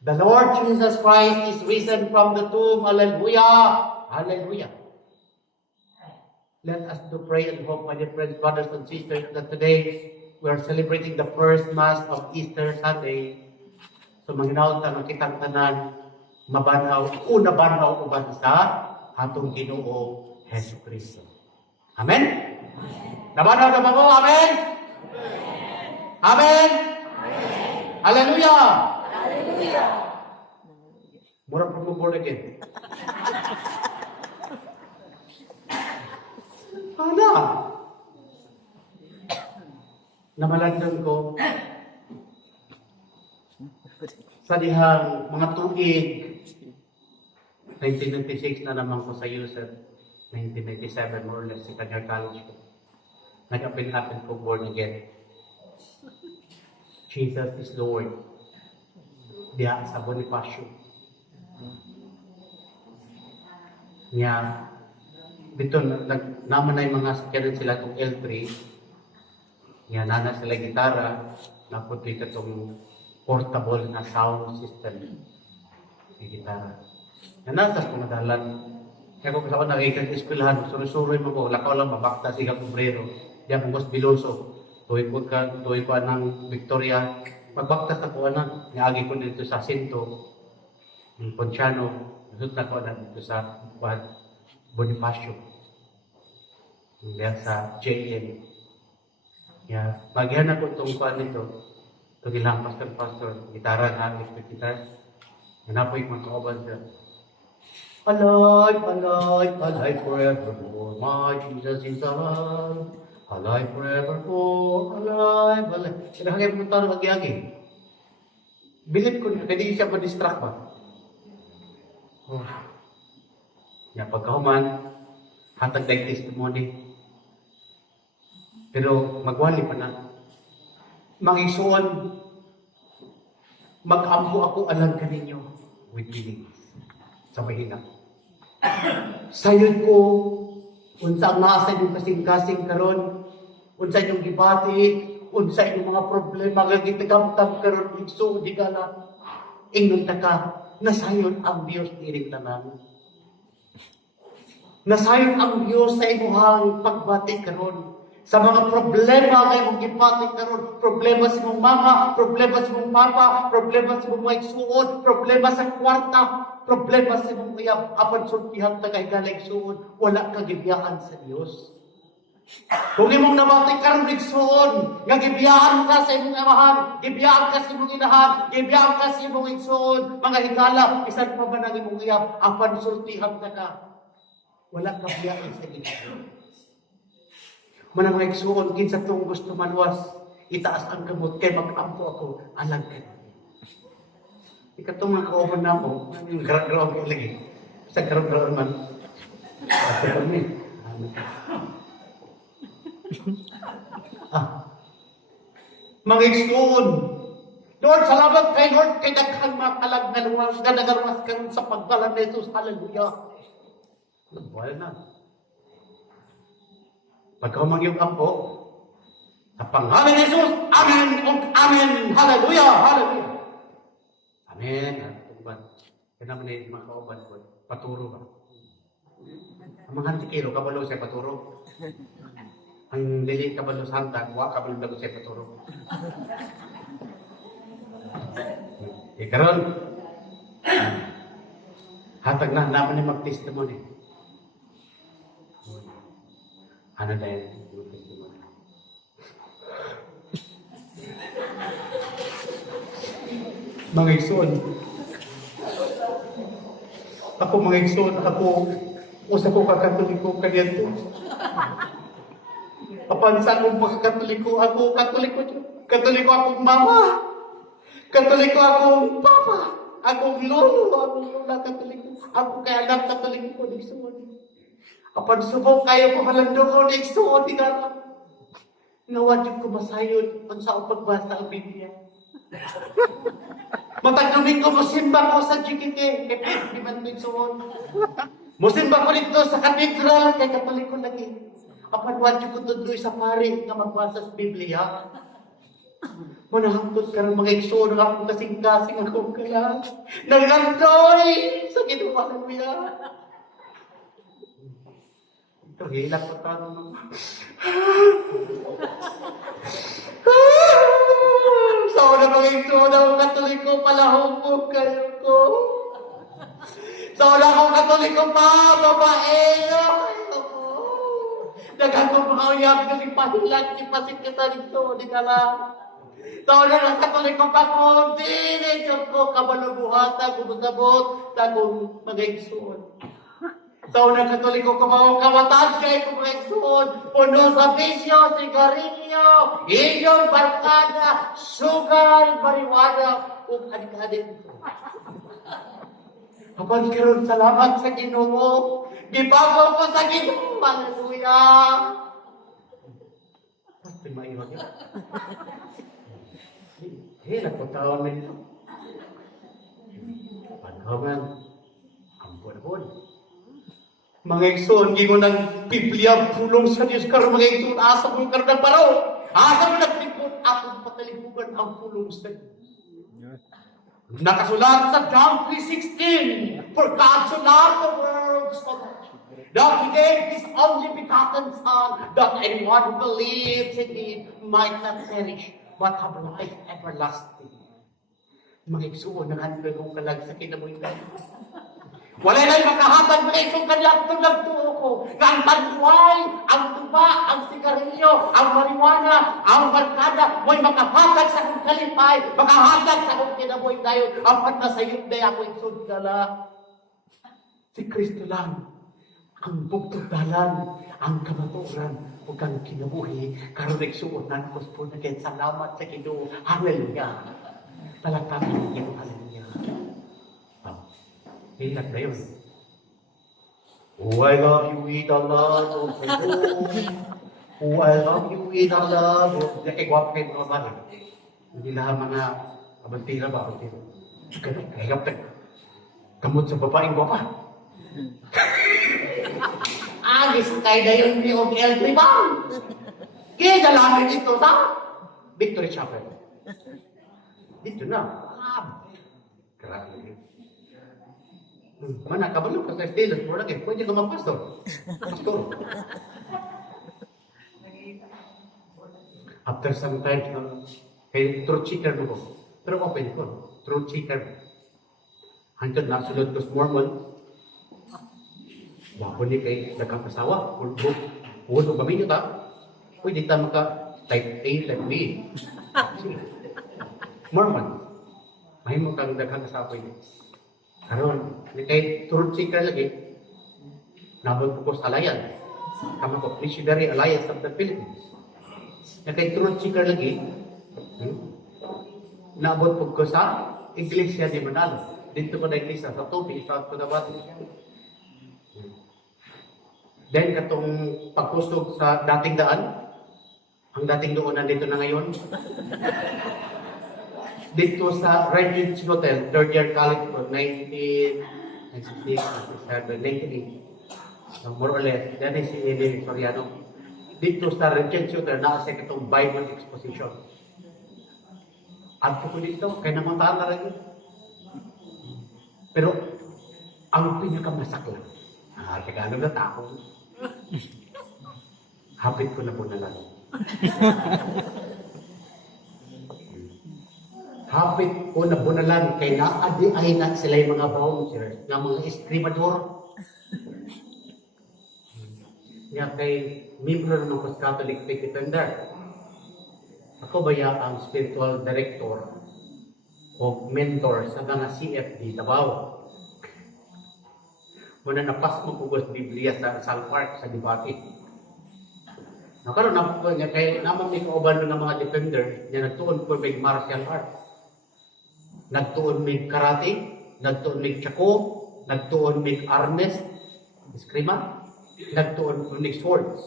The Lord Jesus Christ is risen from the tomb. Hallelujah. Hallelujah. Let us do pray and hope, my dear friends, brothers and sisters, that today we are celebrating the first Mass of Easter Sunday. So, manghinaw ta makitang tanan, mabanaw, nabanaw uban sa atong Ginoo Hesus Kristo. Amen? Nabanaw na ba mo? Amen? Amen? Hallelujah! Hallelujah! Mura po mo born again. Hala! Namalandang ko sa dihang mga tuig 1996 na naman ko sa USET, 1997 more or less sa Cañar College ko. Nag-apil-apil ko born again. Jesus is Lord. Diya sa Bonifacio. Niya, dito, naman na yung mga sakyanan sila itong L3. Niya, nana sila gitara, naputoy ka itong portable na sound system. Yung gitara. Nanatas ko madalan. Kaya kung ako nakikita sa eskwelahan, surusuroy mo ko, lakaw lang mabakta siya kumbrero. Diyan mong biloso. Tuwi ko ng Victoria. Magbaktas na ko na. Niagi ko dito sa Sinto. Yung Ponciano. Nasut na ko na dito sa Bonifacio. Diyan sa JM. Yeah. Bagyan na ko itong kuhan nito. Ito ilang pastor. Gitara na, electric guitar. Hanapoy ko makauban siya. Alive, alive, alive forevermore. My Jesus is alive. Alive forevermore. Alive, alive. Sinakagay mo ito na mag-iagi. Bilip ko na, hindi siya ma-distract ba? Oh. Yan, pagkahuman, hatag like testimony. Pero magwali pa na. Mangisuon, mag-ampo ako alam ka ninyo with feelings. Sa mahina. Sayod ko, unsa ang nasa inyong kasing-kasing karon, unsa inyong gibati, unsa inyong mga problema, gagitagamtam karon, igso, di ka na, ingon ta ka, nasayon ang Diyos iring tanan. Nasayon ang Diyos sa imuhang pagbati karon. Sa mga problema nga imong gipati karon, problema sa imong mama, problema sa imong papa, problema sa imong maigsuon, problema sa kwarta, problema sa imong uyab, apan sultihan ta kay galig suon, wala ka gibiyaan sa Dios. Kung imong nabati karon igsuon, nga gibiyaan ka sa imong amahan, gibiyaan ka sa imong inahan, gibiyaan ka sa imong igsuon, mga higala, bisan pa man ang imong uyab, apan sultihan ta ka, wala ka biyaan sa Dios. Manang mga igsuon, kinsa tong gusto manwas, itaas ang kamot, kay mag-ampo ako, alang ka. Ikatong mga kauban na mo, yung garag-garag kayo lagi. Sa garag-garag man. Kasi kami. Mga igsuon, Lord, salamat kay Lord, kay daghang mga kalag na lumas, na nagalumas karon sa pagbalan na Jesus. Hallelujah. Wala na. Pagkaumang yung ampo, sa pangalan ni Jesus, Amen o Amen. Hallelujah, Hallelujah. Amen. Kaya naman mga kauban ko, paturo ba? Ang mga antikero, kabalo siya paturo. Ang dili kabalo santa, wa kabalo dago siya paturo. Karon, hatag na naman ni mag-testimony. Ano dahil mag-testimony? Mga igsoon. Ako mga igsoon, ako usa ko kakatoliko kanyanto. Apan sa akong pagkakatoliko, ako katoliko akong mama. Katoliko akong papa. Akong lolo, akong lola katoliko. Ako kay anak katoliko ko igsoon. Apan subok kayo ko halandoon igsoon di ka. Nawad ko masayod ang sa pagbasa ang Biblia. Matag Domingo musimba ko sa GKK, kay Pete man igsoon. Musimba ko dito sa katedral kay katoliko lagi. Apan wadyo ko tudloy sa pari nga magbasa sa Biblia. Manahangtod ka ng mga igsoon nga akong kasing-kasing akong kalang. Nagkandoy sa Ginoo, haleluya. Ito, hilap ko tanong. Sa una mga igsoon akong katoliko, palahong po kayo ko. Sa una akong katoliko pa, babae. Nagagawang mga uyab kasi pahilat, ipasit kita dito, di ka lang. Sa una ng katoliko pa ko, di ko kabalubuhata, kumusabot, takong mga igsoon. Sa unang katoliko ko mga kawatan kay kung mga igsoon, puno sa bisyo, sigarilyo, iyon, barkada, sugal, marijuana, ug adik-adik. Kapag karon salamat sa Ginoo, gibago ko sa Ginoo, haleluya. Pasti maiwag yun. Hila ko taon nito. Panhaman, ampun-ampun. Mga igsoon, gingo ng Biblia, pulong sa Diyos karon mga igsoon, asa mo karon ng paraw. Asa mo nagtipon, akong patalibugan ang pulong sa Diyos. Nakasulat sa John 3:16, for God so loved the world so much that He gave His only begotten Son, that anyone who believes in Him might not perish, but have life everlasting. Mga igsoon, nangandag kong kalag sa kinabuhian. Wala na'y makahatag mga isong kaniyang tuo ko. Na ang tanduay, ang tuba, ang sigarilyo, ang marijuana, ang barkada, may makahatag sa akong kalipay, makahatag sa akong kinabuhi tayo. Ang pagmasayot na ako isod dala. Si Kristo lang, ang bugtugdalan, ang kamaturan, o kang kinabuhi, karon igsuon na nakos po na kahit salamat sa Ginoo. Hallelujah. Palakpakan ng Ginoo. Hallelujah. Hilak na yun. Oh, I love you with the love of the Lord. Oh, I love you with the love of the... Gwapa kayo mga bala. Hindi lahat mga abantira ba? Abantira. Kahigap na. Kamot sa babaeng gwapa. Agis kayo na yun ni O.L. Tribal. Kaya dalamin dito sa Victory Chapel. Dito na. Grabe. Mana kabalo ka sa Steelers, pwede ka, pwede ka mag-pastor. Pastor. After some time, kay truth seeker mo ko. Pero open ko, truth seeker. Hantod na sulod ko sa Mormon. Wako ni kay nagkapasawa. Huwag mo kami nyo ka. Pwede ta maka type A, type B. Mormon. May mo kang nagkakasawa yun. Karon, kay truth seeker lagi, nabot ko sa alayan. Kama ko, Missionary Alliance of the Philippines. Kay truth seeker lagi, nabot ko sa Iglesia de Manalo. Dito ko na iglesia, sa Topi, South Cotabato. Then, katong pagkusog sa dating daan, ang dating doon nandito na ngayon. Dito sa Regency Hotel, third year college ko, 1996, 1998. More or less. Yan ay si Eli Soriano. Dito sa Regency Hotel, nasa itong Bible Exposition. At po dito, kaya namantaan na rin. Pero, ang pinakamasakla, Tagalog na tako. Hapit ko na po na lang. Hapit ko na po na lang kay naadi ay na sila yung mga bouncers, ng mga eskrimador. Nga kay membro ng Northwest Catholic Faith Defender. Ako ba ang spiritual director o mentor sa mga CFD Davao. Muna napas mo po sa Biblia sa Sal Park sa debate. Nakaroon na po niya kay naman may kauban ng mga defender na nagtuon po may martial arts. Nagtuon may karate, nagtuon may tsako, nagtuon may armes, eskrima, nagtuon po may swords.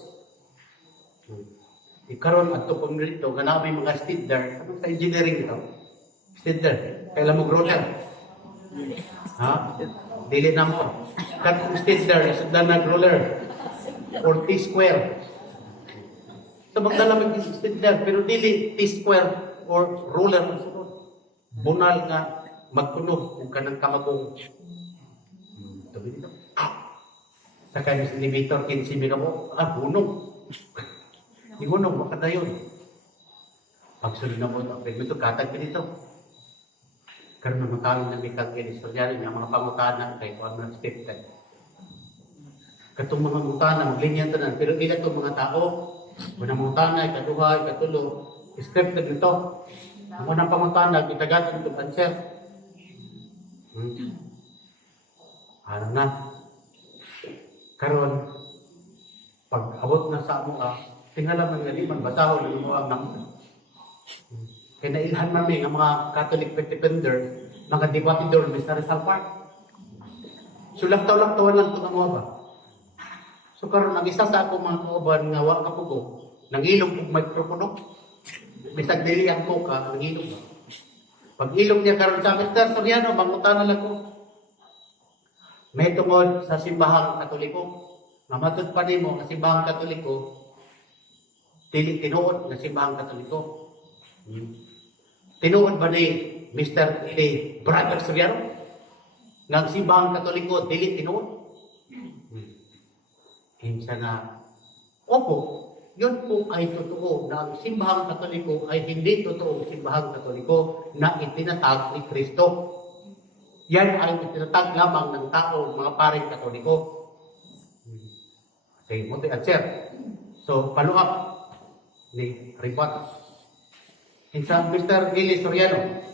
Ikaroon at ito po nito, ganami mga stidder. Anong sa engineering ito? Stidder. Kailan mo roller? Ha? Dili na mo. Katong stidder, isa na roller. 40 square. So magdala mo yung stidder, pero dili T-square or roller. Bunal nga magpunog kung kanang kamagong. Tabi dito. Sa kanya sa elevator, 15 ka mo, bunog. Igunong, baka na yun. Pagsunod na mo, ito, katag ka dito. Karoon ng mga na may kag-inistorya rin, yung mga pangutanan kay kung ano scripted. Katong mga mutana, maglinyan tanan, pero ilan itong mga tao, unang mutana, ikaduha, ikatulo, scripted nito. Ang unang pangutana, itagatan itong answer. Ano na? Karoon, pag abot na sa mo tingala man nga liman, basahol ng mga naman. Kaya nailhan man may mga Catholic faith defender, mga debatidor, Mr. Rizal Park. So laktaw-laktawan lang ito ng mga ba. So karon nag-isa sa ako mga kauban nga wa ka pugo, nangilong kong mikropono. Bisag dili ang koka, nangilong. Pag ilong niya karon sa Mr. Soriano, mangutan na lang ko. May tungod sa simbahang Katoliko. Namatod pa nimo ang simbahang Katoliko, dili tinuod na simbahang Katoliko. Tinuod ba ni Mr. Brother Soriano? Nang simbahang Katoliko, dili tinuod? Hinsa na, opo, yun po ay totoo na ang simbahang Katoliko ay hindi totoo simbahang Katoliko na itinatag ni Kristo. Yan ay itinatag lamang ng tao, mga paring Katoliko. Okay, mo answer. So, follow up ni Ribat. Hinsa Mr. Eli Soriano,